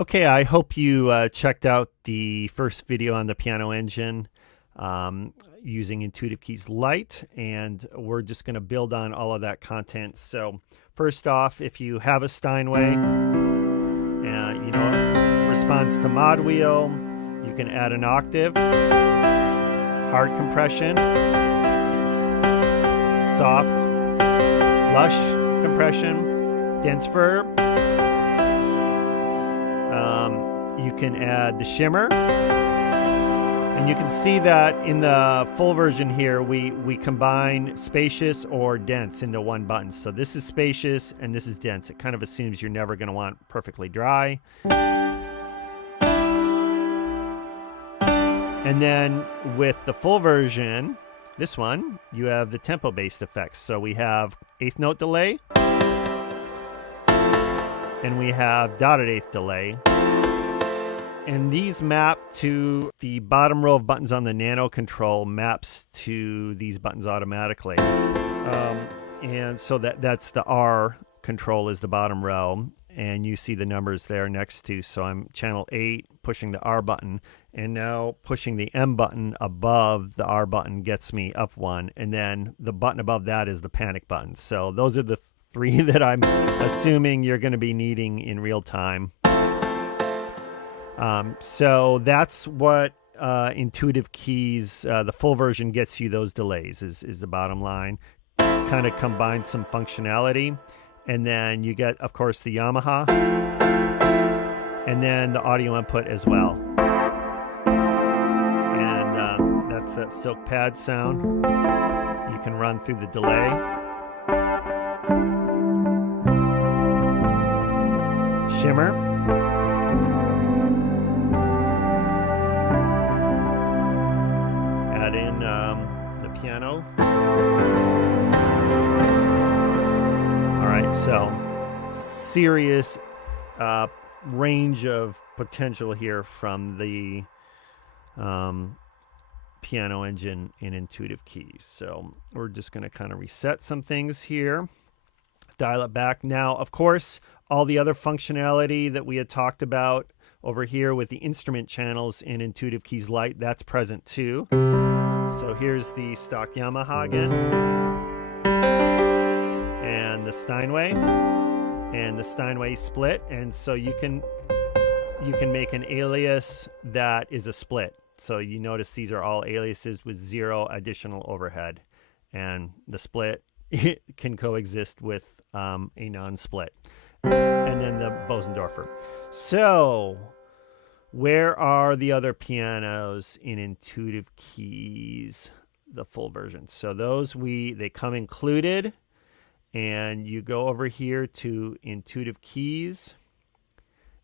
Okay, I hope you checked out the first video on the Piano Engine using Intuitive Keys Lite, and we're just going to build on all of that content. So first off, if you have a Steinway, responds to mod wheel, you can add an octave, hard compression, soft, lush compression, dense verb. You can add the shimmer, and you can see that in the full version here we combine spacious or dense into one button. So this is spacious and this is dense. It kind of assumes you're never going to want perfectly dry. And then with the full version, this one, you have the tempo based effects. So we have eighth note delay and we have dotted eighth delay. And these map to the bottom row of buttons on the Nano Control maps to these buttons automatically. And so that's the R control is the bottom row. And you see the numbers there next to. So I'm channel 8 pushing the R button. And now pushing the M button above the R button gets me up one. And then the button above that is the panic button. So those are the three that I'm assuming you're going to be needing in real time. So that's what Intuitive Keys, the full version, gets you those delays is the bottom line. Kind of combines some functionality. And then you get, of course, the Yamaha. And then the audio input as well. And that's that silk pad sound. You can run through the delay. Shimmer. Add in the piano. All right, so serious range of potential here from the Piano Engine in Intuitive Keys. So we're just going to kind of reset some things here, dial it back. Now, of course, all the other functionality that we had talked about over here with the instrument channels in Intuitive Keys Lite, that's present too. So here's the stock Yamaha again, and the Steinway, and the Steinway split. And so you can make an alias that is a split. So you notice these are all aliases with 0 additional overhead, and the split can coexist with a non-split. And then the Bosendorfer. So where are the other pianos in Intuitive Keys, the full version? So those they come included, and you go over here to Intuitive Keys,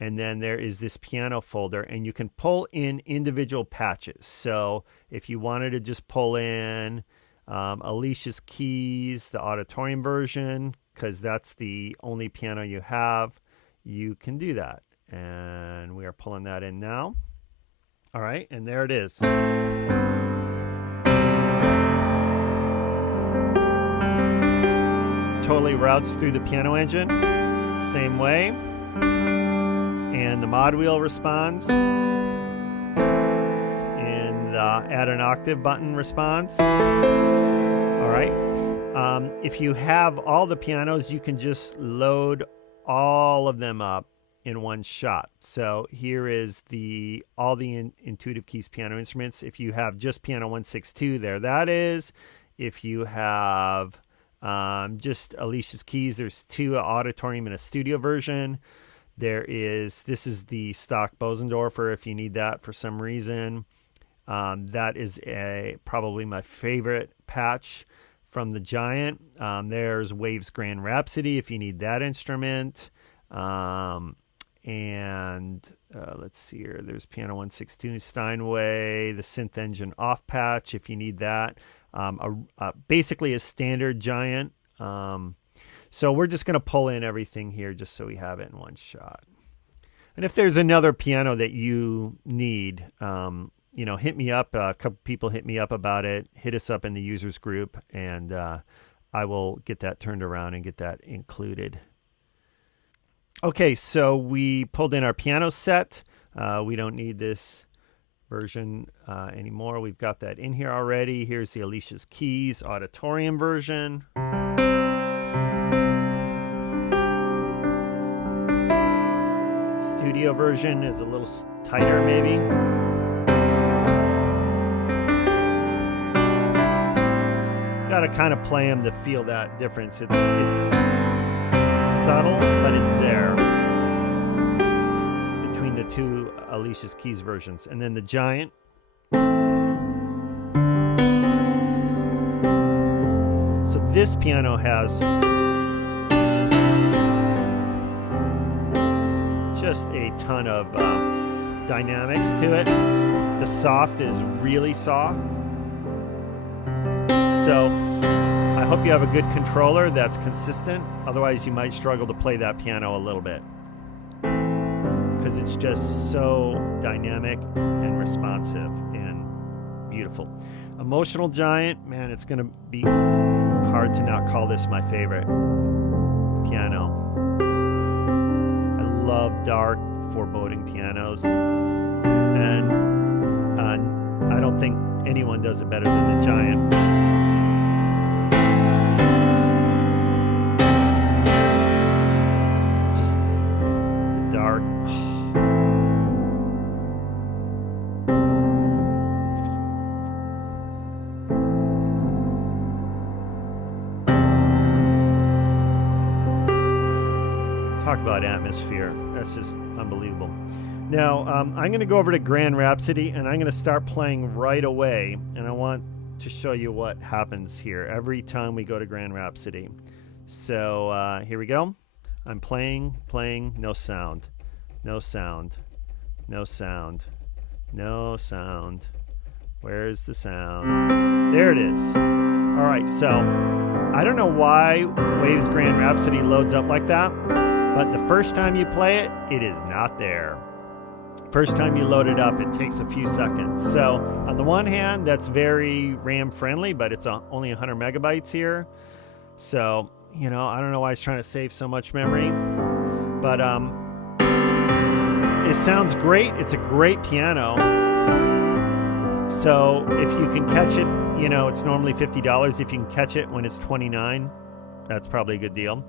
and then there is this piano folder, and you can pull in individual patches. So if you wanted to just pull in Alicia's Keys, the auditorium version, because that's the only piano you have, you can do that. And we are pulling that in now. All right, and there it is. Totally routes through the Piano Engine, same way. And the mod wheel responds. And the add an octave button responds. All right. If you have all the pianos, you can just load all of them up in one shot. So here is all the Intuitive Keys piano instruments. If you have just piano 162, there that is. If you have just Alicia's Keys, there's 2, an auditorium and a studio version. This is the stock Bosendorfer if you need that for some reason. That is probably my favorite patch from the Giant. There's Waves Grand Rhapsody if you need that instrument. Let's see here. There's Piano 162 Steinway, the Synth Engine off patch if you need that. Basically a standard Giant. So we're just going to pull in everything here just so we have it in one shot. And if there's another piano that you need, hit me up. A couple people hit me up about it. Hit us up in the users group, and I will get that turned around and get that included. Okay, so we pulled in our piano set. We don't need this version anymore. We've got that in here already. Here's the Alicia's Keys auditorium version. Studio version is a little tighter maybe. Got to kind of play them to feel that difference. It's subtle, but it's there between the two Alicia's Keys versions. And then the Giant. So this piano has just a ton of dynamics to it. The soft is really soft. So I hope you have a good controller that's consistent. Otherwise, you might struggle to play that piano a little bit because it's just so dynamic and responsive and beautiful. Emotional Giant, man, it's going to be hard to not call this my favorite piano. I love dark, foreboding pianos, and I don't think anyone does it better than the Giant. Just the dark. Talk about atmosphere. That's just unbelievable. Now, I'm going to go over to Grand Rhapsody, and I'm going to start playing right away. And I want to show you what happens here every time we go to Grand Rhapsody. So here we go. I'm playing, no sound. No sound. No sound. No sound. Where's the sound? There it is. All right, so I don't know why Waves Grand Rhapsody loads up like that. But the first time you play it, it is not there. First time you load it up, it takes a few seconds. So on the one hand, that's very RAM friendly, but it's only 100 megabytes here. So, you know, I don't know why it's trying to save so much memory. But it sounds great. It's a great piano. So if you can catch it, you know, it's normally $50. If you can catch it when it's $29, that's probably a good deal.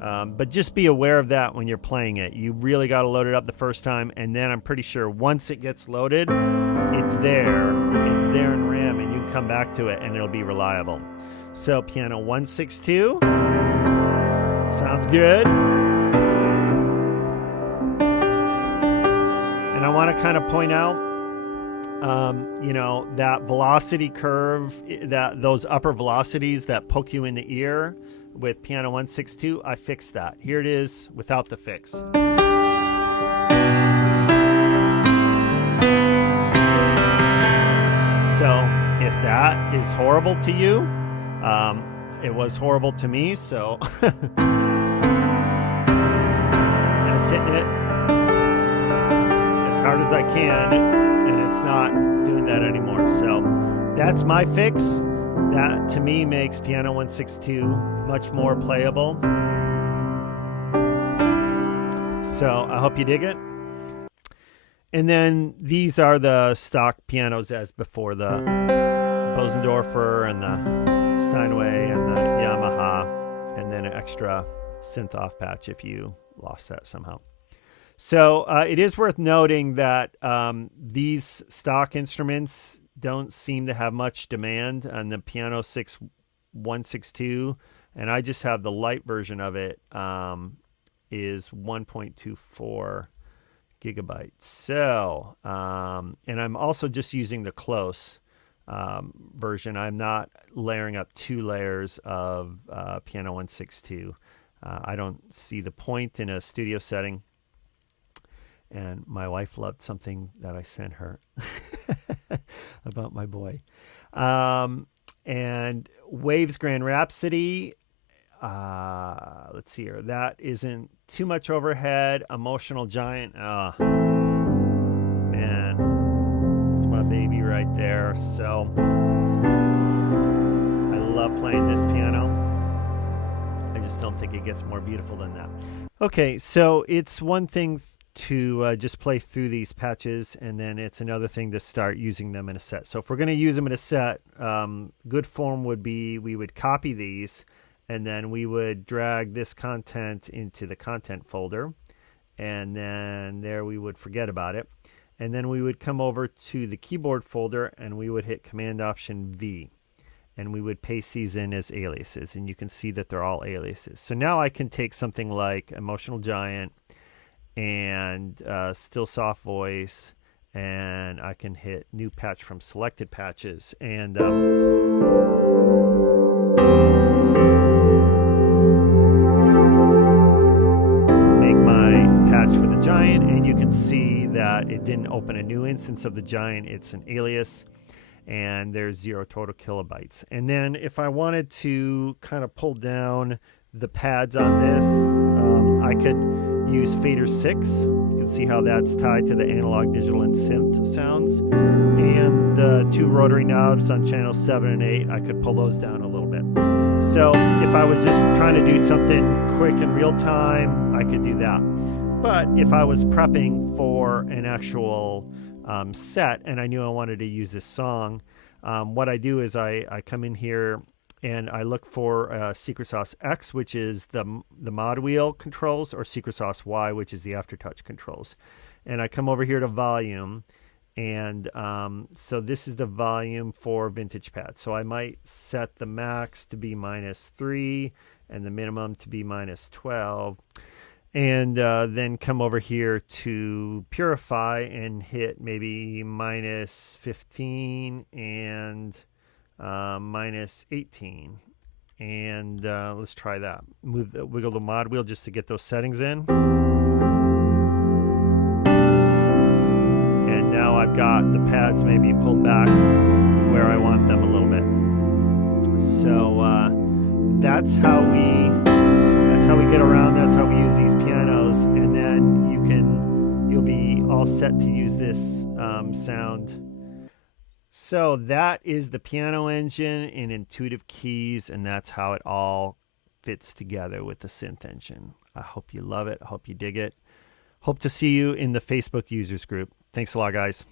But just be aware of that when you're playing it. You really got to load it up the first time, and then I'm pretty sure once it gets loaded, it's there. It's there in RAM, and you can come back to it, and it'll be reliable. So piano 162 sounds good. And I want to kind of point out, you know, that velocity curve, that those upper velocities that poke you in the ear. With piano 162, I fixed that. Here it is without the fix. So if that is horrible to you, it was horrible to me, so that's hitting it as hard as I can, and it's not doing that anymore. So that's my fix. That, to me, makes piano 162 much more playable. So I hope you dig it. And then these are the stock pianos as before, the Bosendorfer and the Steinway and the Yamaha, and then an extra synth off patch if you lost that somehow. So it is worth noting that these stock instruments don't seem to have much demand on the Piano 6 162, and I just have the light version of it is 1.24 gigabytes. So, and I'm also just using the close version. I'm not layering up 2 layers of Piano 162. I don't see the point in a studio setting. And my wife loved something that I sent her about my boy. And Waves Grand Rhapsody, let's see here. That isn't too much overhead. Emotional Giant, man, it's my baby right there. So I love playing this piano. I just don't think it gets more beautiful than that. Okay, so it's one thing to just play through these patches, and then it's another thing to start using them in a set. So if we're going to use them in a set, good form would be we would copy these, and then we would drag this content into the content folder, and then there we would forget about it. And then we would come over to the keyboard folder, and we would hit Command Option V, and we would paste these in as aliases, and you can see that they're all aliases. So now I can take something like Emotional Giant and Still Soft Voice, and I can hit New Patch from Selected Patches, and make my patch for the Giant, and you can see that it didn't open a new instance of the Giant. It's an alias, and there's 0 total kilobytes. And then if I wanted to kind of pull down the pads on this, I could use Fader 6. You can see how that's tied to the analog, digital, and synth sounds. And the 2 rotary knobs on channels 7 and 8, I could pull those down a little bit. So if I was just trying to do something quick in real time, I could do that. But if I was prepping for an actual set and I knew I wanted to use this song, what I do is I come in here and I look for Secret Sauce X, which is the mod wheel controls, or Secret Sauce Y, which is the aftertouch controls. And I come over here to volume, and so this is the volume for Vintage Pad. So I might set the max to be -3 and the minimum to be -12. And then come over here to Purify and hit maybe -15 and -18. And let's try that. Wiggle the mod wheel just to get those settings in. And now I've got the pads maybe pulled back where I want them a little bit. So that's how we get around. That's how we use these pianos, and then you'll be all set to use this sound. So that is the Piano Engine in Intuitive Keys, and that's how it all fits together with the Synth Engine. I hope you love it. I hope you dig it. Hope to see you in the Facebook users group. Thanks a lot, guys.